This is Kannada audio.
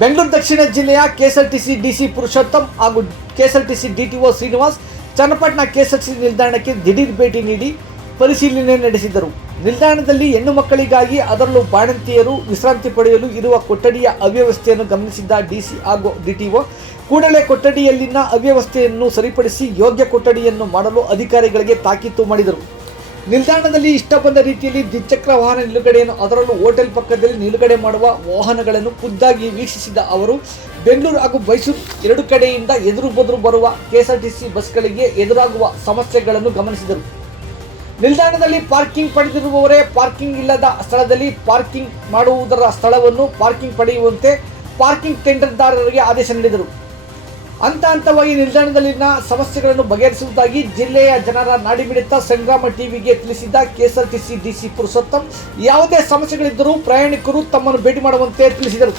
ಬೆಂಗಳೂರು ದಕ್ಷಿಣ ಜಿಲ್ಲೆಯ ಕೆಎಸ್ಆರ್ಟಿಸಿ ಡಿಸಿ ಪುರುಷೋತ್ತಮ್ ಹಾಗೂ ಕೆಎಸ್ಆರ್ಟಿಸಿ ಡಿಟಿಒ ಶ್ರೀನಿವಾಸ್ ಚನ್ನಪಟ್ಟಣ ಕೆಎಸ್ಆರ್ಟಿಸಿ ನಿಲ್ದಾಣಕ್ಕೆ ದಿಢೀರ್ ಭೇಟಿ ನೀಡಿ ಪರಿಶೀಲನೆ ನಡೆಸಿದರು. ನಿಲ್ದಾಣದಲ್ಲಿ ಹೆಣ್ಣು ಮಕ್ಕಳಿಗಾಗಿ ಅದರಲ್ಲೂ ಬಾಣಂತಿಯರು ವಿಶ್ರಾಂತಿ ಪಡೆಯಲು ಇರುವ ಕೊಠಡಿಯ ಅವ್ಯವಸ್ಥೆಯನ್ನು ಗಮನಿಸಿದ್ದ ಡಿಸಿ ಹಾಗೂ ಡಿಟಿಒ ಕೂಡಲೇ ಕೊಠಡಿಯಲ್ಲಿನ ಅವ್ಯವಸ್ಥೆಯನ್ನು ಸರಿಪಡಿಸಿ ಯೋಗ್ಯ ಕೊಠಡಿಯನ್ನು ಮಾಡಲು ಅಧಿಕಾರಿಗಳಿಗೆ ತಾಕೀತು ಮಾಡಿದರು. ನಿಲ್ದಾಣದಲ್ಲಿ ಇಷ್ಟ ಬಂದ ರೀತಿಯಲ್ಲಿ ದ್ವಿಚಕ್ರ ವಾಹನ ನಿಲುಗಡೆಯನ್ನು ಅದರಲ್ಲೂ ಹೋಟೆಲ್ ಪಕ್ಕದಲ್ಲಿ ನಿಲುಗಡೆ ಮಾಡುವ ವಾಹನಗಳನ್ನು ಖುದ್ದಾಗಿ ವೀಕ್ಷಿಸಿದ ಅವರು ಬೆಂಗಳೂರು ಹಾಗೂ ಮೈಸೂರು ಎರಡು ಕಡೆಯಿಂದ ಎದುರು ಬದುರು ಬರುವ ಕೆಎಸ್ಆರ್ಟಿಸಿ ಬಸ್ಗಳಿಗೆ ಎದುರಾಗುವ ಸಮಸ್ಯೆಗಳನ್ನು ಗಮನಿಸಿದರು. ನಿಲ್ದಾಣದಲ್ಲಿ ಪಾರ್ಕಿಂಗ್ ಪಡೆದಿರುವವರೇ ಪಾರ್ಕಿಂಗ್ ಇಲ್ಲದ ಸ್ಥಳದಲ್ಲಿ ಪಾರ್ಕಿಂಗ್ ಮಾಡುವುದರ ಸ್ಥಳವನ್ನು ಪಾರ್ಕಿಂಗ್ ಪಡೆಯುವಂತೆ ಪಾರ್ಕಿಂಗ್ ಟೆಂಡರ್ದಾರರಿಗೆ ಆದೇಶ ನೀಡಿದರು. ಹಂತವಾಗಿ ನಿಲ್ದಾಣದಲ್ಲಿನ ಸಮಸ್ಯೆಗಳನ್ನು ಬಗೆಹರಿಸುವುದಾಗಿ ಜಿಲ್ಲೆಯ ಜನರ ನಾಡಿಮಿಡಿತ ಸಂಗ್ರಾಮ ಟಿವಿಗೆ ತಿಳಿಸಿದ್ದ ಕೆಎಸ್ಆರ್ಟಿಸಿ ಡಿಸಿ ಪುರುಷೋತ್ತಮ್ ಯಾವುದೇ ಸಮಸ್ಯೆಗಳಿದ್ದರೂ ಪ್ರಯಾಣಿಕರು ತಮ್ಮನ್ನು ಭೇಟಿ ಮಾಡುವಂತೆ ತಿಳಿಸಿದರು.